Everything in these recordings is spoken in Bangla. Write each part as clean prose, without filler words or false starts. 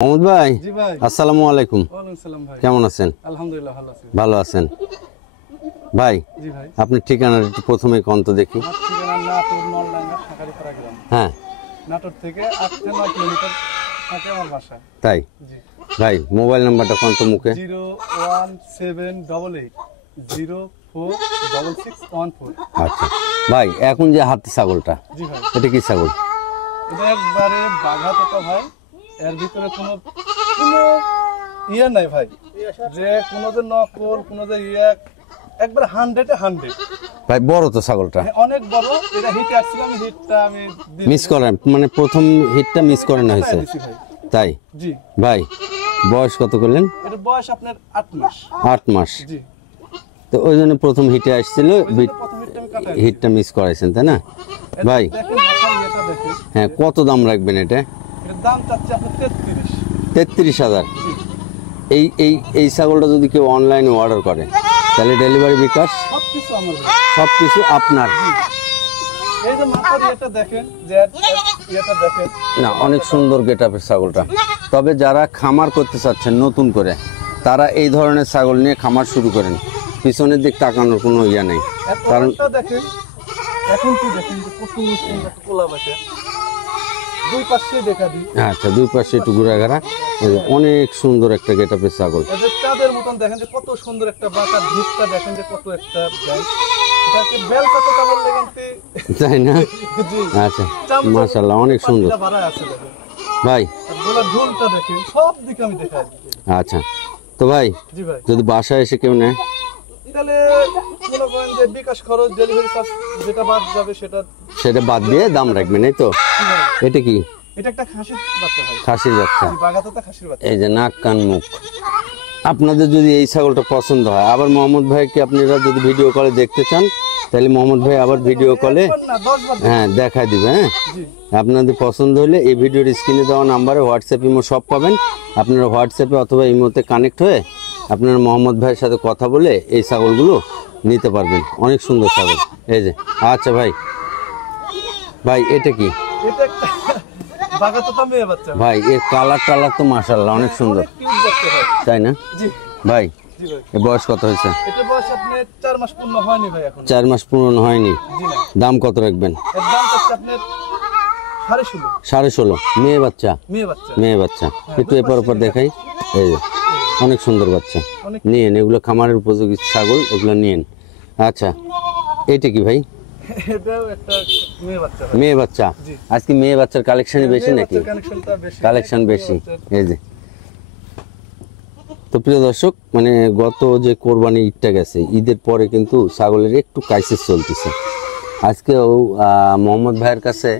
মোহাম্মদ ভাই, জি ভাই। আসসালামু আলাইকুম। ওয়ালাইকুম আসসালাম ভাই। কেমন আছেন? আলহামদুলিল্লাহ ভালো আছি। ভালো আছেন ভাই? জি ভাই। আপনি ঠিকানাটা একটু প্রথমে কোন তো দেখি। আমার ঠিকানা নাটোর নলডাঙ্গা শাঁখারীপাড়া গ্রাম। হ্যাঁ, নাটোর থেকে 8 থেকে 9 কিলোমিটার থাকে আমার বাসা। তাই জি। ভাই মোবাইল নাম্বারটা কোন তো মুখে। 01788046614। আচ্ছা ভাই, এখন যে হাতি ছাগলটা, জি ভাই। এটা কি ছাগল? এটা একবারে বাঘা তোতা ভাই। এর ভিতরে কোনো কোনো ইয়ে নাই ভাই, যে কোনো যে নকল কোনো যে ইয়ে, একবার 100-এ 100। ভাই বড় তো ছাগলটা, অনেক বড়। এটা হিট আসছিলাম, হিটটা আমি মিস করেন মানে প্রথম হিটটা মিস করেন হয়েছে, দিছি ভাই। তাই জি। ভাই বয়স কত করলেন? এটা বয়স আপনার 8 মাস। 8 মাস। জি। তো ওই জন্য প্রথম হিটে আসছিল, ওই জন্য প্রথম হিটটা আমি কাটাই দিছি। হিটটা মিস করাইছেন তাই না ভাই? দেখেন মাথার ইয়েটা দেখেন। হ্যাঁ, কত দাম রাখবেন এটা? এর দাম চাচ্ছি আপনার 33। 33,000। জি। এই এই এই ছাগলটা যদি কেউ অনলাইনে অর্ডার করে তাহলে ডেলিভারি বিকাশ সবকিছু আমার ভাই। সবকিছু আপনার? এই যে মাথার ইয়েটা দেখেন, যে ইয়েটা দেখেন। না, অনেক সুন্দর গেটআপের ছাগলটা। তবে যারা খামার করতে চাচ্ছেন নতুন করে, তারা এই ধরনের ছাগল নিয়ে খামার শুরু করেন, পিছনের দিক তাকানোর কোনো ইয়া নেই। কারণ কারণটা দেখেন, এখন কি দেখেন যে কত সুন্দর একটা কোলা বাচ্চা। দুই পাশে দেখা দিই। আচ্ছা, দুই পাশে একটু ঘোরাঘেরা, অনেক সুন্দর একটা গেটআপের ছাগল। এদের চাঁদের মতন দেখেন যে কত সুন্দর একটা বাঁকা ভিতটা দেখেন যে কত একটা ব্যাল। এটাকে বেল কতটা বললে কিন্তু তাই না? জি। আচ্ছা, মাশাআল্লাহ অনেক সুন্দর পাখিটা বাড়া আছে দেখেন। ভাই। আর গোলার ঝোলটা দেখেন, সব দিকে আমি দেখাই দিচ্ছি। আচ্ছা তো ভাই, জি ভাই। যদি বাসায় এসে কেউ নেয় তাহলে মনে করেন যে বিকাশ খরচ, ডেলিভারি চার্জ যেটা বাদ যাবে সেটা বাদ দিয়ে দাম রাখবেন, এই তো? জি ভাই। এটা কি? এটা একটা খাসির বাচ্চা ভাই। খাসির বাচ্চা। বাগাতোতা খাসির বাচ্চা। এই যে নাক কান মুখ। আপনাদের যদি এই ছাগলটা পছন্দ হয়, আবার মোহাম্মদ ভাইকে আপনারা যদি ভিডিও কলে দেখতে চান, তাহলে মোহাম্মদ ভাই আবার ভিডিও কলে একবার না 10 বার হ্যাঁ দেখায় দিবে। হ্যাঁ, জি। আপনাদের পছন্দ হলে এই ভিডিওর স্ক্রিনে দেওয়া নাম্বারে হোয়াটসঅ্যাপ ইমো সব পাবেন। আপনারা হোয়াটসঅ্যাপে অথবা ইমোতে কানেক্ট হয়ে আপনারা মোহাম্মদ ভাইয়ের সাথে কথা বলে এই ছাগলগুলো নিতে পারবেন। অনেক সুন্দর ছাগল এই যে। আচ্ছা ভাই, ভাই এটা কি? এটা একটা বাগাতোতা মেয়ে বাচ্চা। ভাই এর কালার টালার তো মাশাআল্লাহ অনেক সুন্দর, কিউট বাচ্চা ভাই। তাই না জি। ভাই? জি ভাই। এর বয়স কত হয়েছে? এটা বয়স আপনার 4 মাস পূর্ণ হয়নি ভাই এখন। 4 মাস পূর্ণ হয়নি। জি না। দাম কত রাখবেন? এর দাম চাচ্ছে আপনার 16.5। 16.5। মেয়ে বাচ্চা? মেয়ে বাচ্চা। মেয়ে বাচ্চা। একটু এপার ওপর দেখাই। এই যে অনেক সুন্দর বাচ্চা। অনেক। নিয়েন, এগুলো খামারের উপযোগী ছাগল, এগুলো নিয়েন। আচ্ছা এইটা কি ভাই? এটাও একটা মেয়ে বাচ্চা ভাই। মেয়ে বাচ্চা। জি। আজকে মেয়ে বাচ্চার কালেকশনই বেশি নাকি? কানেকশনটা বেশি। কালেকশন বেশি। এই যে। তো প্রিয় দর্শক, মানে গত যে কোরবানি ঈদটা গেছে, ঈদের পরে কিন্তু ছাগলের একটু ক্রাইসিস চলতেছে। আজকেও মোহাম্মদ ভাইয়ের কাছে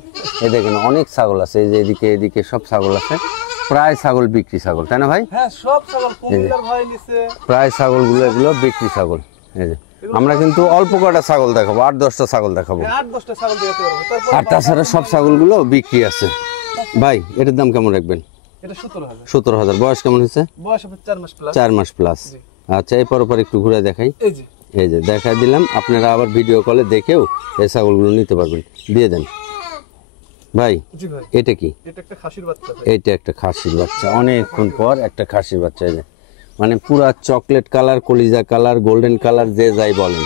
এই দেখেন অনেক ছাগল আছে, এই যে এদিকে এদিকে সব ছাগল আছে, প্রায় ছাগল বিক্রি ছাগল, তাই না ভাই? হ্যাঁ, সব ছাগল কুমিল্লার ভাই নিছে। প্রায় ছাগলগুলো এগুলো বিক্রি ছাগল। এই যে আমরা কিন্তু অল্প কটা ছাগল দেখাবো, 8-10টা ছাগল দেখাবো, 8-10টা ছাগল দিতে পারবো। তারপর আর তাছাড়া সব ছাগলগুলো বিক্রি আছে। ভাই এটার দাম কেমন রাখবেন? এটা 17,000। 17,000। বয়স কেমন হয়েছে? বয়স আপনার 4 মাস প্লাস। 4 মাস প্লাস। জি। আচ্ছা, এরপর ওপর একটু ঘুরে দেখাই। এই যে। এই যে দেখাই দিলাম, আপনারা আবার ভিডিও কলে দেখেও এই ছাগলগুলো নিতে পারবেন। দিয়ে দেন ভাই। জি ভাই। এটা কি? এটা একটা খাসির বাচ্চা ভাই। এইটা একটা খাসির বাচ্চা, অনেকক্ষণ পর একটা খাসির বাচ্চা। এই যে মানে পুরা চকলেট কালার, কলিজা কালার, গোল্ডেন কালার, যে যাই বলেন,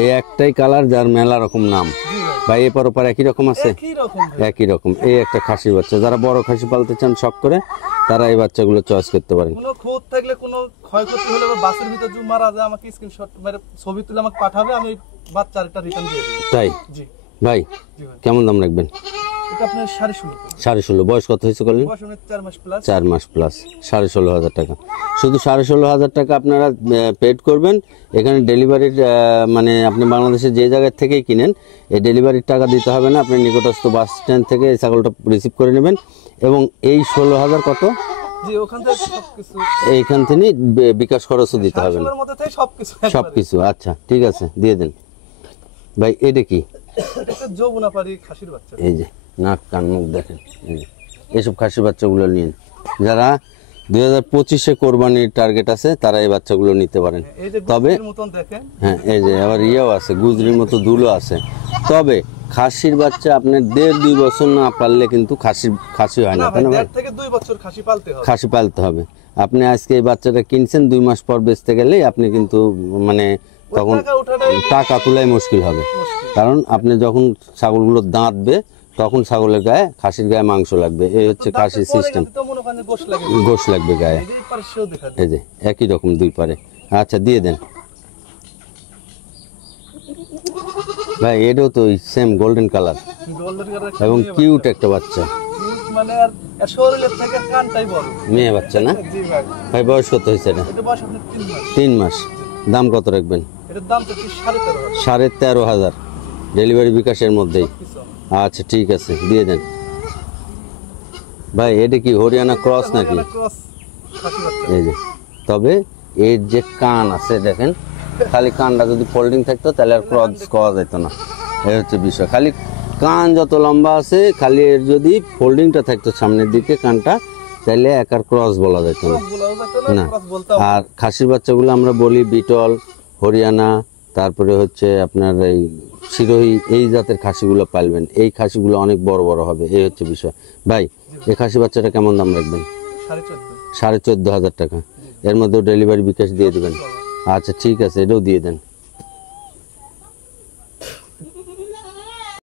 এই একটাই কালার যার মেলা রকম নাম। জি ভাই। ভাই এপার ওপার একই রকম আছে? একই রকম ভাই। একই রকম। এই একটা খাসির বাচ্চা, যারা বড় খাসি পালতে চান শখ করে, তারা এই বাচ্চাগুলো চয়েস করতে পারেন। কোনো খুঁত থাকলে, কোনো ক্ষয়ক্ষতি হলে বা বাসের ভিতর যদি মারা যায়, আমাকে স্ক্রিনশট মেরে ছবি তুলে আমাকে পাঠাবে, আমি বাচ্চার একটা রিটার্ন দিয়ে দেব। তাই জি। ভাই জি ভাই। কেমন দাম রাখবেন? এটা আপনার 16.5। 16.5। বয়স কত হয়েছে করলেন? বয়স আপনার 4 মাস প্লাস। 4 মাস প্লাস। 16.5 টাকা। শুধু 16.5 টাকা আপনারা পেড করবেন। এখানে ডেলিভারির মানে আপনি বাংলাদেশের যে জায়গার থেকেই কিনেন, এই ডেলিভারির টাকা দিতে হবে না। আপনি নিকটস্থ বাস স্ট্যান্ড থেকে এই ছাগলটা রিসিভ করে নেবেন, এবং এই 16,000 কত জি, ওখান থেকে সবকিছু, এইখান থেকে বিকাশ খরচও দিতে হবে না, 16 মধ্যে থেকে সবকিছু সবকিছু। আচ্ছা ঠিক আছে, দিয়ে দেন ভাই। এটা কি? এটা যমুনাপাড়ি খাসির বাচ্চা। এই যে নাক কান মুখ দেখেন, এই যে এসব খাসির বাচ্চাগুলো নিন। যারা 2025-এ কোরবানির টার্গেট আছে, তারা এই বাচ্চাগুলো নিতে পারেন। এই যে তবে গুজরির মতন দেখেন, হ্যাঁ, এই যে আবার ইয়েও আছে, গুজরির মতো দুলও আছে। তবে খাসির বাচ্চা আপনার 1.5-2 বছর না পারলে কিন্তু খাসি হয় না, না তাই ভাই, না ভাই? 1.5 থেকে 2 বছর খাসি পালতে হবে। খাসি পালতে হবে। আপনি আজকে এই বাচ্চাটা কিনছেন, 2 মাস পর বেচতে গেলেই আপনি কিন্তু মানে তখন টাকা ওঠাটাই টাকা তোলাই মুশকিল হবে। মুশকিল। কারণ আপনি যখন ছাগলগুলো দাঁতবে তখন ছাগলের গায়ে, খাসির গায়ে মাংস লাগবে, এই হচ্ছে খাসির পরে সিস্টেম। কিন্তু মনে করেন যে গোশ লাগে, গোশ লাগবে গায়ে, এই যে পার্শ্বও দেখা যায়। এই যে একই রকম দুই পারে। আচ্ছা দিয়ে দেন ভাই, এটাও তো same golden colour golden colour এবং কিউট একটা বাচ্চা, মানে আর শরীরের থেকে কানটাই বড়। মেয়ে বাচ্চা না জি ভাই, ভাই? বয়স কত হয়েছে এটা? এটা বয়স আপনার 3 মাস। 3 মাস। দাম কত রাখবেন? এটার দাম তো 13,500 13,500 ডেলিভারি বিকাশের মধ্যেই। কিছু। আচ্ছা ঠিক আছে, দিয়ে দেন ভাই। এটা কি হরিয়ানা ক্রস নাকি? হরিয়ানা ক্রস খাসি বাচ্চা। এই যে, তবে এর যে কান আছে দেখেন, খালি কানটা যদি ফোল্ডিং থাকতো তাহলে আর ক্রস করা যেত না, এই হচ্ছে বিষয়। খালি কান যত লম্বা আছে, খালি এর যদি ফোল্ডিংটা থাকতো সামনের দিকে কানটা, তাহলে একার ক্রস বলা যেত না। ক্রসগুলোও যাতে না, না। ক্রস বলতাম। আর খাসির বাচ্চাগুলো আমরা বলি বিটল, হরিয়ানা, তারপরে হচ্ছে আপনার এই সিরোহী, এই জাতের খাসিগুলো পালবেন। এই খাসিগুলো অনেক বড় বড় হবে, এই হচ্ছে বিষয়। ভাই এই খাসি বাচ্চাটা কেমন দাম রাখবেন? 14,500। 14,500 টাকা। এর মধ্যেও ডেলিভারি বিকাশ দিয়ে দিবেন। আচ্ছা ঠিক আছে, এটাও দিয়ে দেন।